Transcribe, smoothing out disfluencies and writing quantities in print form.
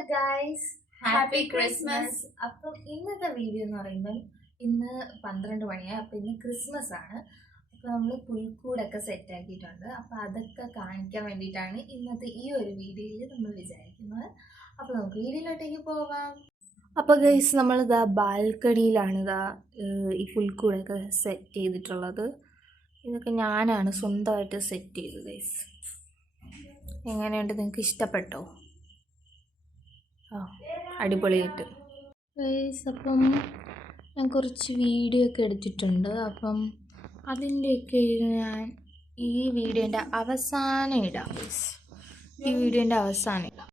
Hello guys, happy Christmas. അപ്പം ഇന്നത്തെ video എന്ന് പറയുമ്പോൾ ഇന്ന് 12 മണിയായി. അപ്പം ഇന്ന് ക്രിസ്മസ് ആണ്. അപ്പോൾ നമ്മൾ പുൽക്കൂടൊക്കെ സെറ്റ് ആക്കിയിട്ടുണ്ട്. അപ്പോൾ അതൊക്കെ കാണിക്കാൻ വേണ്ടിയിട്ടാണ് ഇന്നത്തെ ഈ ഒരു വീഡിയോയിൽ നമ്മൾ വിചാരിക്കുന്നത്. അപ്പോൾ നമുക്ക് വീഡിയോയിലോട്ടേക്ക് പോകാം. അപ്പോൾ ഗൈസ്, നമ്മളിതാ ബാൽക്കണിയിലാണ് ഈ പുൽക്കൂടൊക്കെ സെറ്റ് ചെയ്തിട്ടുള്ളത്. ഇതൊക്കെ ഞാനാണ് സ്വന്തമായിട്ട് സെറ്റ് ചെയ്തത് ഗൈസ്. എങ്ങനെയുണ്ട്, നിങ്ങൾക്ക് ഇഷ്ടപ്പെട്ടോ? അടിപൊളിയായിട്ട് ഗൈസ്. അപ്പം ഞാൻ കുറച്ച് വീഡിയോ ഒക്കെ എടുത്തിട്ടുണ്ട്. അപ്പം അതിൻ്റെയൊക്കെ ഞാൻ ഈ വീഡിയോൻ്റെ അവസാനം ഇടാം ഗൈസ്. ഈ വീഡിയോൻ്റെ അവസാനം ഇടാം.